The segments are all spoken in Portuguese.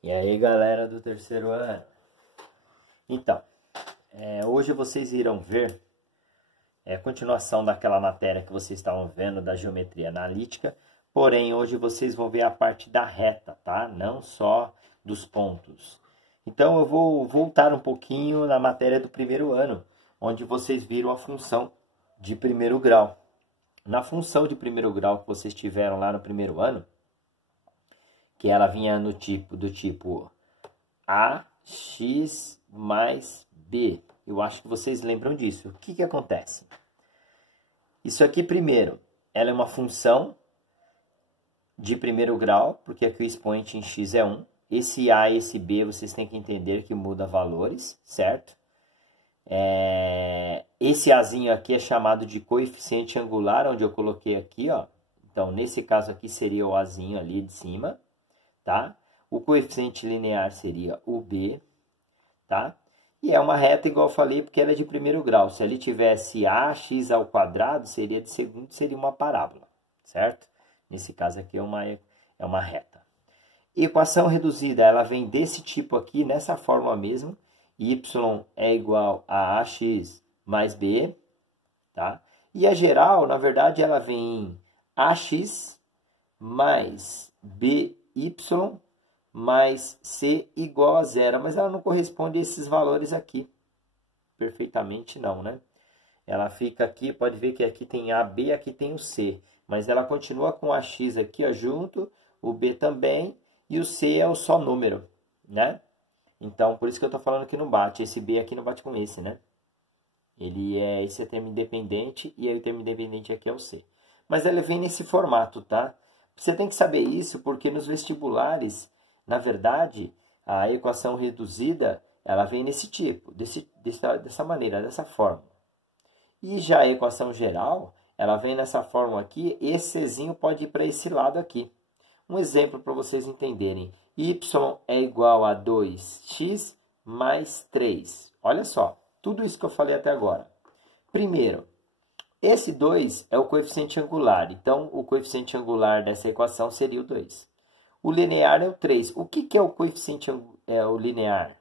E aí, galera do terceiro ano? Então, hoje vocês irão ver a continuação daquela matéria que vocês estavam vendo da geometria analítica, porém hoje vocês vão ver a parte da reta, tá? Não só dos pontos. Então eu vou voltar um pouquinho na matéria do primeiro ano, onde vocês viram a função de primeiro grau. Na função de primeiro grau que vocês tiveram lá no primeiro ano, que ela vinha no do tipo ax mais b. Eu acho que vocês lembram disso. O que acontece? Isso aqui, primeiro, ela é uma função de primeiro grau, porque aqui o expoente em x é 1. Esse a e esse b vocês têm que entender que muda valores, certo? Esse azinho aqui é chamado de coeficiente angular, onde eu coloquei aqui, ó. Então, nesse caso aqui seria o azinho ali de cima, tá? O coeficiente linear seria o b, tá? E é uma reta, igual eu falei, porque ela é de primeiro grau. Se ele tivesse ax ao quadrado, seria de segundo, seria uma parábola, certo? Nesse caso aqui é uma reta. Equação reduzida, ela vem desse tipo aqui, nessa forma mesmo. Y é igual a ax mais b, tá? E a geral, na verdade, ela vem ax mais by mais c igual a zero, mas ela não corresponde a esses valores aqui. Perfeitamente não, né? Ela fica aqui, pode ver que aqui tem a, b, aqui tem o c, mas ela continua com a x aqui, ó, junto, o b também, e o c é o só número, né? Então, por isso que eu estou falando que não bate. Esse b aqui não bate com esse, né? Esse é termo independente, e aí o termo independente aqui é o c. Mas ela vem nesse formato, tá? Você tem que saber isso, porque nos vestibulares, na verdade, a equação reduzida, ela vem nesse tipo, dessa maneira, dessa forma. E já a equação geral, ela vem nessa forma aqui, esse czinho pode ir para esse lado aqui. Um exemplo para vocês entenderem. Y é igual a 2x mais 3. Olha só, tudo isso que eu falei até agora. Primeiro, esse 2 é o coeficiente angular. Então, o coeficiente angular dessa equação seria o 2. O linear é o 3. O que é o coeficiente linear?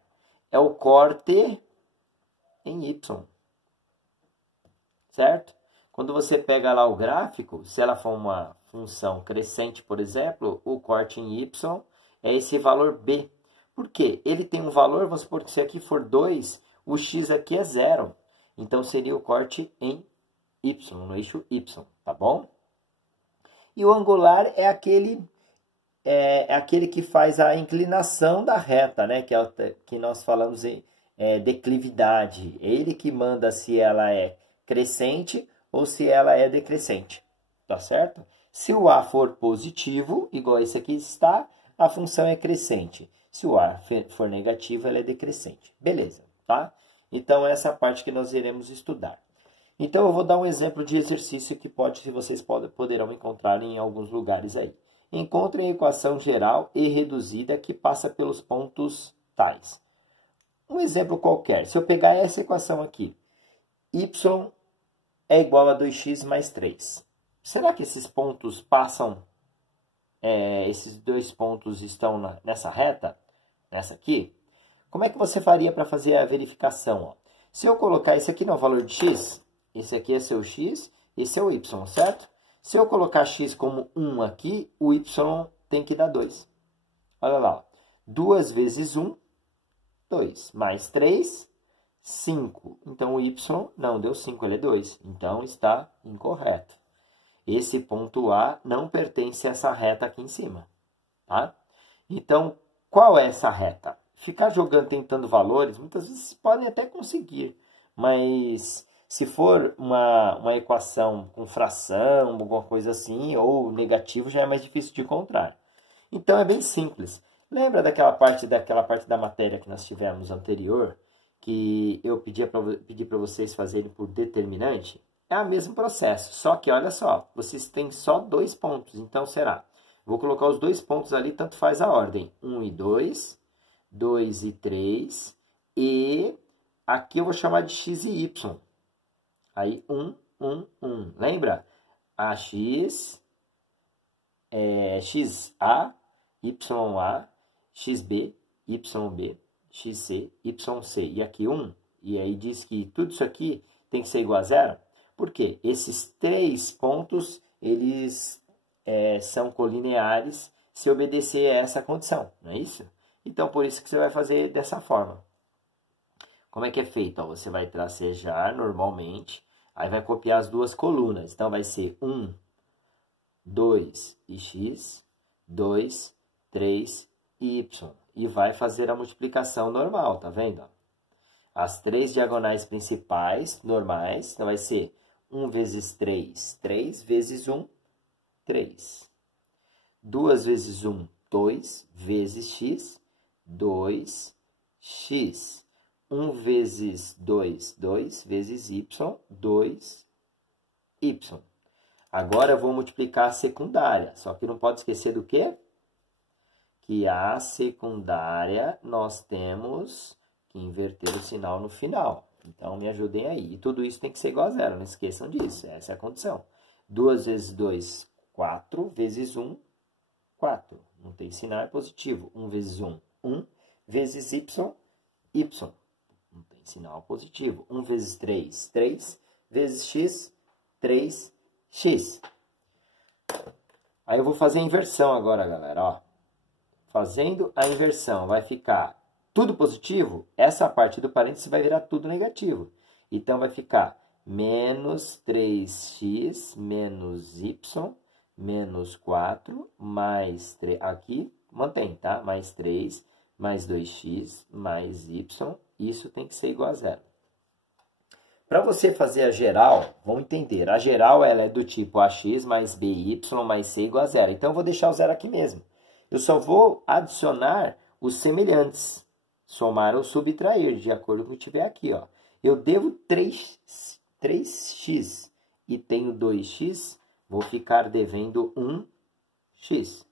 É o corte em y. Certo? Quando você pega lá o gráfico, se ela for uma função crescente, por exemplo, o corte em y é esse valor b. Por quê? Ele tem um valor, vamos supor que se aqui for 2, o x aqui é 0. Então, seria o corte em y, no eixo y, tá bom? E o angular é aquele que faz a inclinação da reta, né? Que nós falamos em declividade. É ele que manda se ela é crescente ou se ela é decrescente, tá certo? Se o A for positivo, igual esse aqui está, a função é crescente. Se o A for negativo, ela é decrescente. Beleza, tá? Então, essa parte que nós iremos estudar. Então, eu vou dar um exemplo de exercício que vocês poderão encontrar em alguns lugares aí. Encontre a equação geral e reduzida que passa pelos pontos tais. Um exemplo qualquer. Se eu pegar essa equação aqui, y é igual a 2x mais 3. Será que esses pontos passam, esses dois pontos estão nessa reta? Nessa aqui? Como é que você faria para fazer a verificação? Ó? Se eu colocar esse aqui no valor de x, esse aqui é seu x, esse é o y, certo? Se eu colocar x como 1 aqui, o y tem que dar 2. Olha lá, 2 vezes 1, 2, mais 3, 5. Então, o y não deu 5, ele é 2. Então, está incorreto. Esse ponto A não pertence a essa reta aqui em cima. Tá? Então, qual é essa reta? Ficar jogando, tentando valores, muitas vezes podem até conseguir. Mas, se for uma equação com fração, alguma coisa assim, ou negativo, já é mais difícil de encontrar. Então, é bem simples. Lembra daquela parte da matéria que nós tivemos anterior, que eu pedi para vocês fazerem por determinante? É o mesmo processo, só que olha só, vocês têm só 2 pontos, então será? Vou colocar os 2 pontos ali, tanto faz a ordem, 1 e 2, 2 e 3, e aqui eu vou chamar de x e y. Aí 1, 1, 1, lembra? AX, XA, YA, xb, yb, xc, yc. E aqui 1. E aí diz que tudo isso aqui tem que ser igual a zero. Por quê? Esses três pontos, eles são colineares se obedecer a essa condição, não é isso? Então, por isso que você vai fazer dessa forma. Como é que é feito? Ó, você vai tracejar normalmente, aí vai copiar as duas colunas. Então, vai ser 1, 2 e x, 2, 3 e y. E vai fazer a multiplicação normal, tá vendo? As três diagonais principais, normais, então vai ser 1 vezes 3, 3 vezes 1, 3. 2 vezes 1, 2 vezes x, 2x. 1 vezes 2, 2 vezes y, 2y. Agora eu vou multiplicar a secundária, só que não pode esquecer do quê? Que a secundária nós temos que inverter o sinal no final. Então, me ajudem aí. E tudo isso tem que ser igual a zero, não esqueçam disso, essa é a condição. 2 vezes 2, 4, vezes 1, 4. Não tem sinal, é positivo. 1 vezes 1, 1. Vezes y, y. Não tem sinal positivo. 1 vezes 3, 3. Vezes x, 3x. Aí eu vou fazer a inversão agora, galera. Ó. Fazendo a inversão, vai ficar tudo positivo. Essa parte do parênteses vai virar tudo negativo. Então, vai ficar menos 3x menos y menos 4 mais 3. Aqui, mantém, tá? Mais 3 mais 2x mais y. Isso tem que ser igual a zero. Para você fazer a geral, vamos entender. A geral ela é do tipo ax mais by mais c igual a zero. Então, eu vou deixar o zero aqui mesmo. Eu só vou adicionar os semelhantes. Somar ou subtrair, de acordo com o que tiver aqui. Ó. Eu devo 3x e tenho 2x, vou ficar devendo 1x.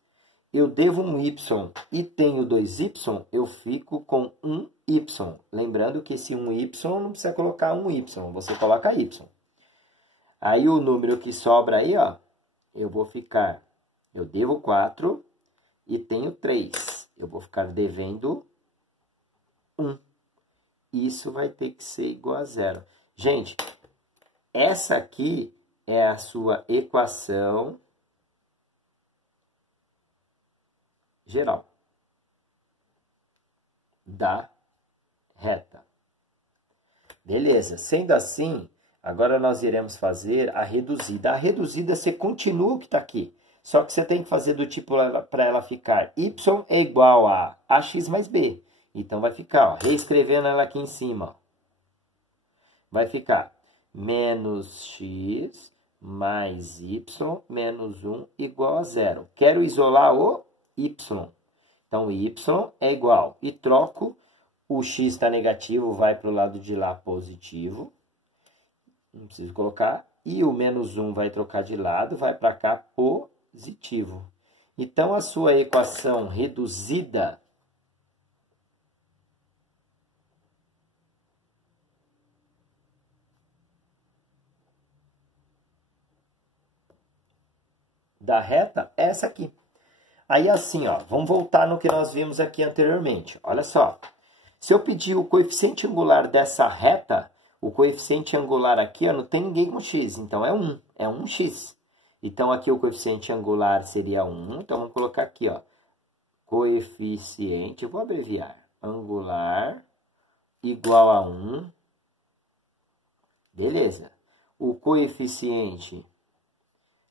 Eu devo um y e tenho 2y, eu fico com 1y. Lembrando que esse 1y não precisa colocar 1y, você coloca y. Aí o número que sobra aí, ó, eu devo 4 e tenho 3. Eu vou ficar devendo 1. Isso vai ter que ser igual a zero. Gente, essa aqui é a sua equação geral da reta. Beleza, sendo assim, agora nós iremos fazer a reduzida. A reduzida você continua o que está aqui, só que você tem que fazer do tipo para ela ficar y é igual a ax mais b. Então, vai ficar, ó, reescrevendo ela aqui em cima. Ó. Vai ficar menos x mais y menos 1 igual a zero. Quero isolar o y. Então, y é igual. E troco, o x está negativo, vai para o lado de lá positivo. Não preciso colocar. E o menos 1 vai trocar de lado, vai para cá positivo. Então, a sua equação reduzida da reta é essa aqui. Aí assim, ó, vamos voltar no que nós vimos aqui anteriormente. Olha só, se eu pedir o coeficiente angular dessa reta, o coeficiente angular aqui, ó, não tem ninguém com x, então é 1, é 1x. Então aqui o coeficiente angular seria 1, então vamos colocar aqui, ó, coeficiente, eu vou abreviar, angular igual a 1, beleza. O coeficiente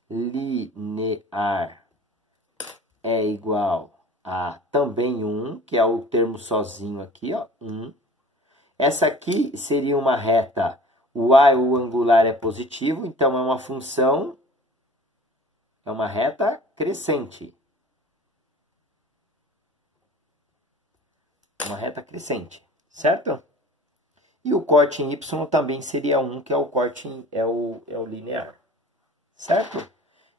linear é igual a também 1, que é o termo sozinho aqui, ó, 1. Essa aqui seria uma reta, o angular é positivo, então é uma função, é uma reta crescente. Uma reta crescente, certo? E o corte em y também seria 1, que é o corte é o linear, certo?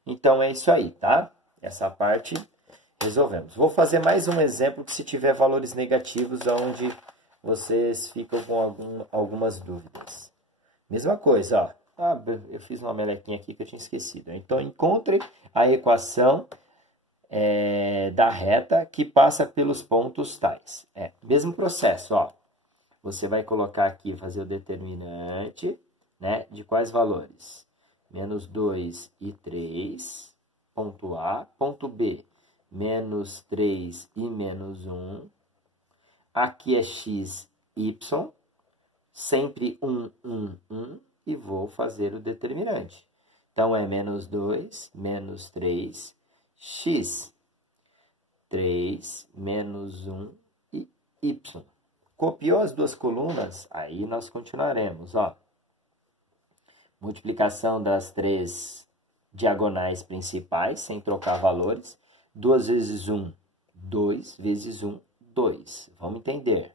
Então, é isso aí, tá? Essa parte resolvemos. Vou fazer mais um exemplo que se tiver valores negativos, onde vocês ficam com algumas dúvidas. Mesma coisa, ó. Ah, eu fiz uma melequinha aqui que eu tinha esquecido. Então, encontre a equação da reta que passa pelos pontos tais. Mesmo processo, ó. Você vai colocar aqui, fazer o determinante, né, de quais valores? Menos 2 e 3, ponto A. Ponto B, menos 3 e menos 1. Aqui é x, y, sempre 1, 1, 1, e vou fazer o determinante. Então, é menos 2, menos 3, x, 3, menos 1 e y. Copiou as duas colunas, aí nós continuaremos, ó. Multiplicação das três diagonais principais, sem trocar valores. 2 vezes 1, 2 vezes 1, 2. Vamos entender.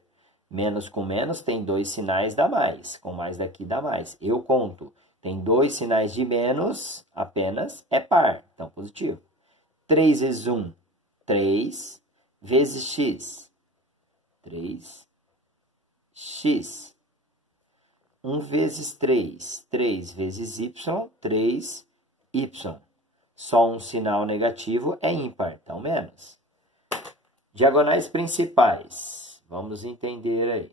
Menos com menos tem 2 sinais, dá mais. Com mais daqui dá mais. Eu conto. Tem 2 sinais de menos, apenas é par. Então, positivo. 3 vezes 1, 3. Vezes x. 3x. 1 vezes 3. 3 vezes y, 3y. Só um sinal negativo é ímpar, então menos. Diagonais principais. Vamos entender aí.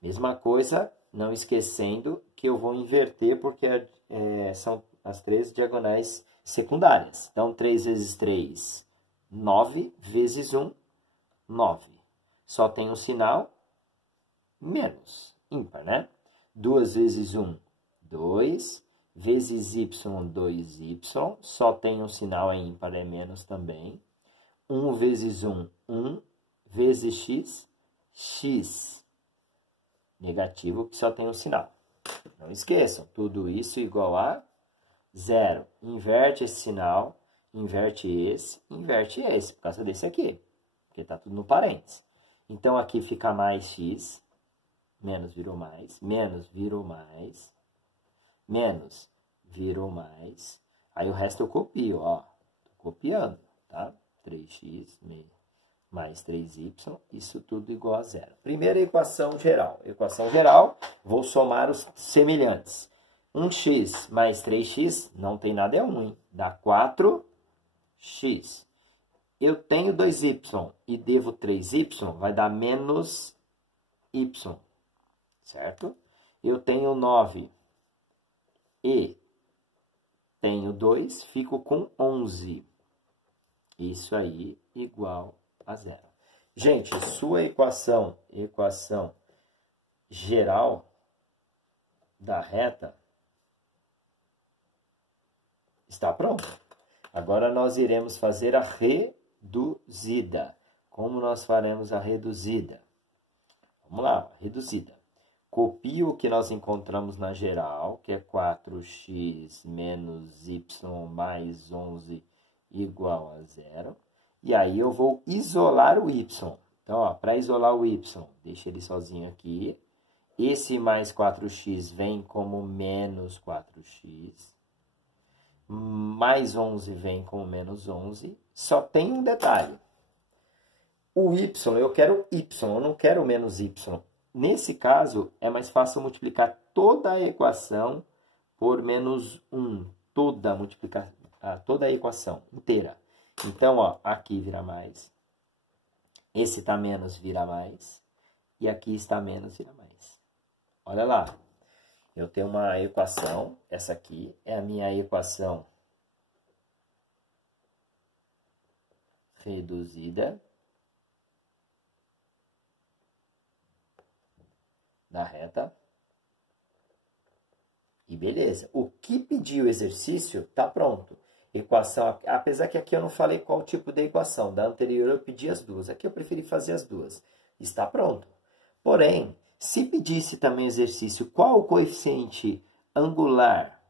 Mesma coisa, não esquecendo que eu vou inverter porque são as três diagonais secundárias. Então, 3 vezes 3, 9, vezes 1, 9. Só tem um sinal menos, ímpar, né? 2 vezes 1, 2. Vezes y, 2y. Só tem um sinal ímpar, é menos também. 1 vezes 1, 1. Vezes x, x. Negativo, que só tem um sinal. Não esqueçam, tudo isso igual a 0. Inverte esse sinal, inverte esse, por causa desse aqui. Porque está tudo no parênteses. Então, aqui fica mais x, menos virou mais, menos virou mais, menos virou mais. Aí o resto eu copio, ó. Tô copiando, tá? 3x mais 3y, isso tudo igual a 0. Primeira equação geral. Equação geral, vou somar os semelhantes. 1x mais 3x, não tem nada, é 1, hein? Dá 4x. Eu tenho 2y e devo 3y, vai dar menos y, certo? Eu tenho 9 e tenho 2, fico com 11. Isso aí igual a 0. Gente, sua equação geral da reta está pronta. Agora nós iremos fazer a reduzida. Como nós faremos a reduzida? Vamos lá, reduzida. Copio o que nós encontramos na geral, que é 4x menos y mais 11 igual a 0. E aí eu vou isolar o y. Então, para isolar o y, deixa ele sozinho aqui. Esse mais 4x vem como menos 4x. Mais 11 vem como menos 11. Só tem um detalhe. O y, eu quero y, eu não quero menos y. Nesse caso, é mais fácil multiplicar toda a equação por menos 1. Toda a equação inteira. Então, ó, aqui vira mais. Esse está menos, vira mais. E aqui está menos, vira mais. Olha lá. Eu tenho uma equação. Essa aqui é a minha equação reduzida da reta. E beleza. O que pediu o exercício está pronto. Equação, apesar que aqui eu não falei qual tipo de equação. Da anterior eu pedi as duas. Aqui eu preferi fazer as duas. Está pronto. Porém, se pedisse também exercício, qual o coeficiente angular?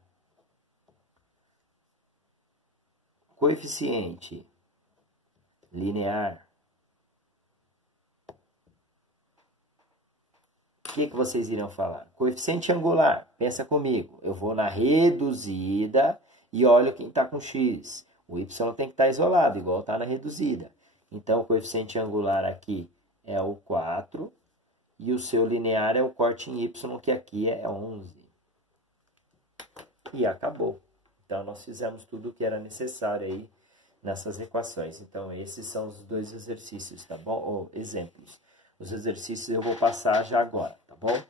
Coeficiente linear. O que vocês iriam falar? Coeficiente angular. Pensa comigo. Eu vou na reduzida e olho quem está com x. O y tem que estar isolado, igual está na reduzida. Então, o coeficiente angular aqui é o 4. E o seu linear é o corte em y, que aqui é 11. E acabou. Então, nós fizemos tudo o que era necessário aí nessas equações. Então, esses são os dois exercícios, tá bom? Ou exemplos. Os exercícios eu vou passar já agora, tá bom?